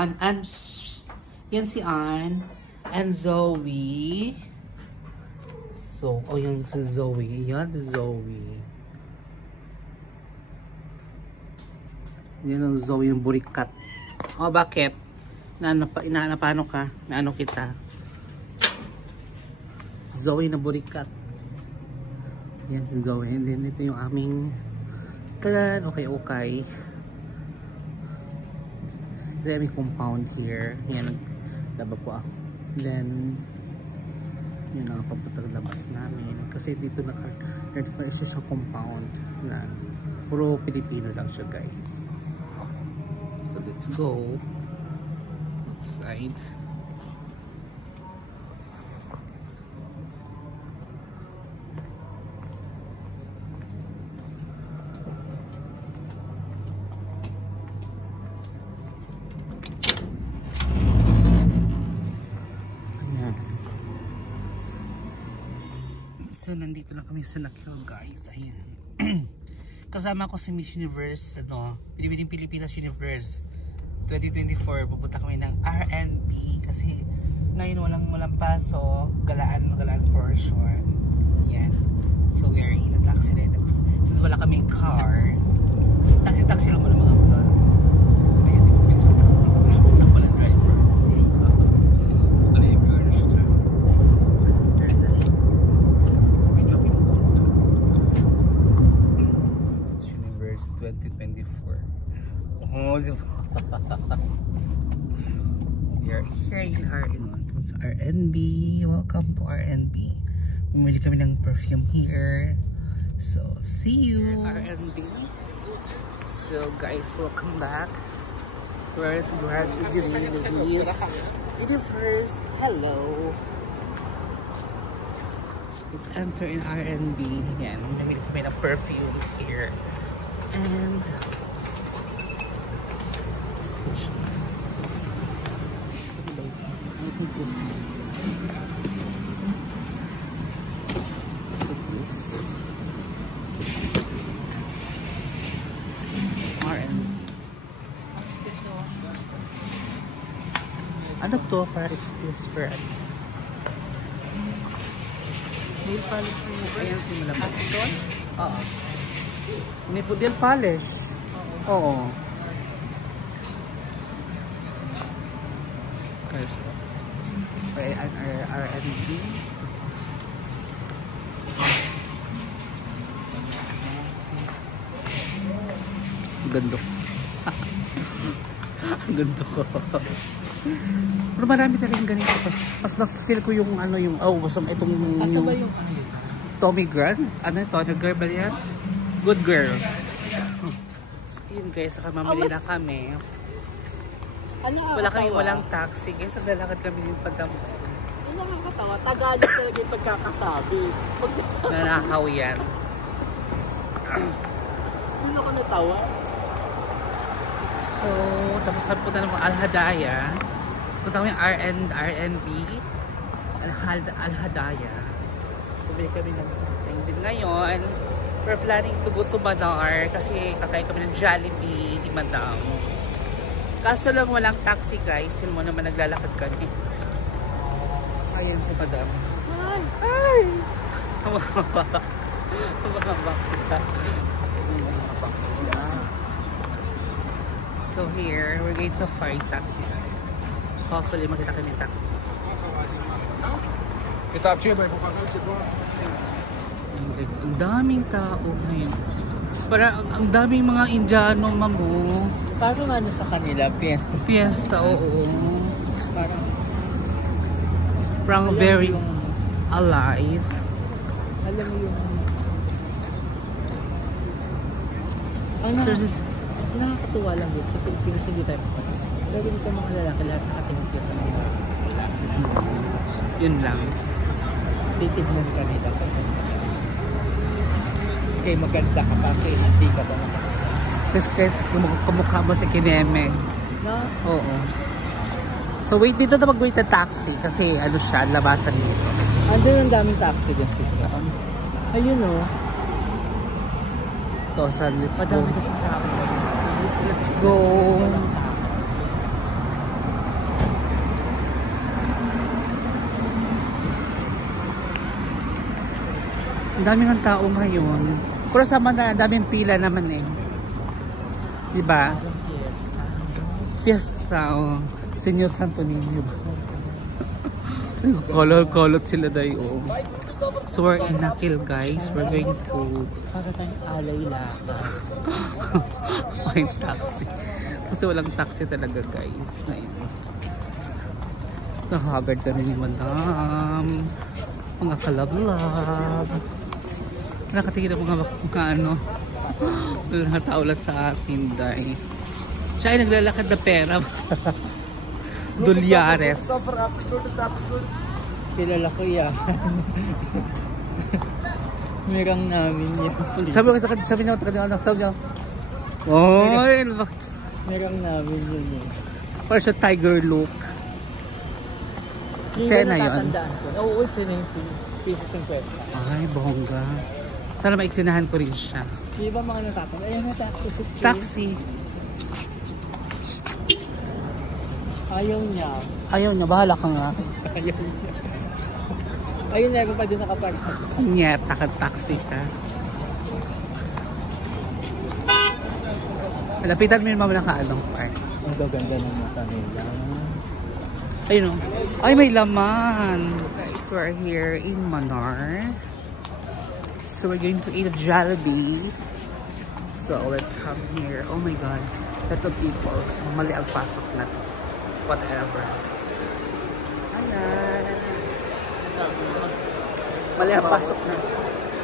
Ann. Yan si Ann. And Zoe. So, oh, yung si Zoe. Yan si Zoe. Yan ang Zoe yung burikat. Oh, bakit? Paano ka? Naano kita? Zoe na burikat. Yan si Zoe. And then ito yung aming kalan. Okay. Then aming compound here. Yan, naglaba po ako. Then yun ang papuntang labas namin. Kasi dito naka-request siya sa compound na puro Pilipino lang siya, guys. So let's go outside. So, nandito na kami sa Nakil, guys. Ayan. Kasama ko si Miss Universe, Pilipinas Universe 2024. Pupunta kami ng R&B kasi ngayon walang paso, galaan portion. Ayan. So, we are in a taxi ride. Since wala kaming car, taxi lang muna mga vlog. Ayan, di ko pins for taxi. Ako lang driver. Ano yung viewer na siya? Universe 2024. Oh, we are here in R&B. Welcome to R&B. Bumili kami ng perfume here. So, see you. R&B. So, guys, welcome back. We're at Universe. Hello. Let's enter in R&B. Yan, bumili kami ng perfumes here. And this ano to? Para excuse for nail polish mo. Ayan, simulabas ito? Oo. Nipodil polish. Oo. Okay, R&B. Ganda. Ganda ko. Pero marami talagang ganito. Mas feel ko yung basang itong yung ba yung Tommy Grant? Tommy Girl ba yan? Good girl. Yun guys, saka mamili na kami. Walang taxi. Guys, naglalakad kami yung pagdamo. Ano nakakatawa? Tagalog talaga yung pagkakasabi. Nanakaw yan. Ano ka natawa? So, tapos kami punta ng Al-Hadaya. Punta kami R&B. Al-Hadaya. Pumili kami ng something. Din ngayon, we're planning to go to Banar kasi kakain kami ng Jollibee di Madam. Kaso lang walang taxi, guys. Sino mo naman naglalakad kami. Ayan si Madam. Ay! So here, we're going to find taxi. Hopefully makita kami ng taxi. Ang daming tao ngayon. Para ang daming mga Indiano, mamu. Parang sa kanila, fiesta. Fiesta, oo. Parang very alive. Alam mo yung nakakatuwa lang dito. Sa Pilipinas hindi tayo kapatid. Pero dito mga lalaki, lahat nakatingin sila sa mga yun lang. titignan ka nila. Okay, maganda ka pa. Okay, hindi ka pa makakita. Tapos kahit kumukha mo si Kineme. No? Oo. So wait dito na mag-wait na taxi kasi siya, labasan dito. Andun ang daming taxi din siya. Ayun o. Tosan, let's go. Madami kasi tao. Let's go. Ang daming ang tao ngayon. Pero sa Manila, ang daming pila naman eh. Diba? Fiesta, oh. Senyor Santo Niño. Kolot sila dahi, oh. So we're in Nakil, guys. We're going to Para tayong alay laka. find taxi. Kasi walang taxi talaga, guys. Ngayon. Nakahagard kami ni Madam. Mga kalablab. Nakatingin ang mga ano. Wala nakataulat sa akin, dahi. Siya ay naglalakad na pera. Dolyares. Kilala ko yan. Merang namin yan. Sabi niya, oy, Merang namin yun eh. parang siya tiger look. Sena yun. Oo, sena yung piso 50. Ay, bongga. Sana maiksinahan ko rin siya. Di ba mga natatanda? Ayan na taxi. Taxi. Ayaw niya. Ayaw niya, bahala ka nga. Ayaw niya. Ayun na, pa din nakapark. Nyet, taxi ka. Lapitan mo yung mama nakaanong park. Ang gaganda ng mata nila. Ayun o. Ay, may laman. Guys, we're here in Manar. So we're going to eat a Jollibee. So let's come here. Oh my god. Lot of people. So, mali ang pasok na to. Whatever. Ayan. Mali ang pasok na.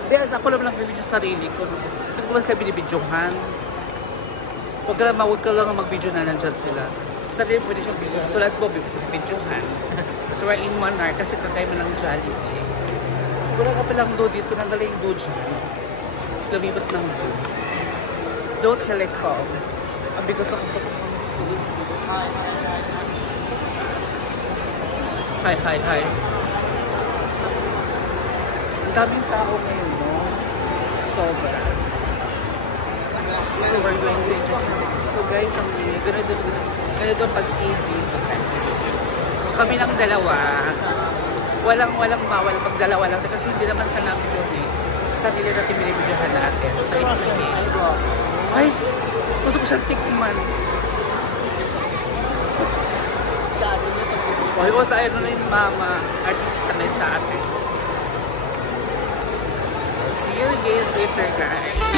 Dahil ako naman lang bibidyo sa sarili ko. Hindi ko mas kayo binibidyohan. Huwag ka lang mag-video na nandyan sila. Sa rin pwede siyang video. Tulad mo, binibidyohan. So we're in Manar kasi kagay mo lang Jollibee. Wala ka palang do dito. Nandala yung do dyan. Lumibat ng do. Do Telecom. Ang bigot ako sa Hi. Ang daming tao ngayon, no? Sobra. So we're going to enjoy. So guys, ang ganito pag-eat dito. Kami lang dalawa. Walang bawal pag dalawa lang. Kasi hindi naman sa namin yun eh. Sa nila natin binibidyohan natin. So it's okay. Ay! Gusto ko siyang tikman. Oy, tayo na yung mama. Artista na sa atin. See you again later, guys.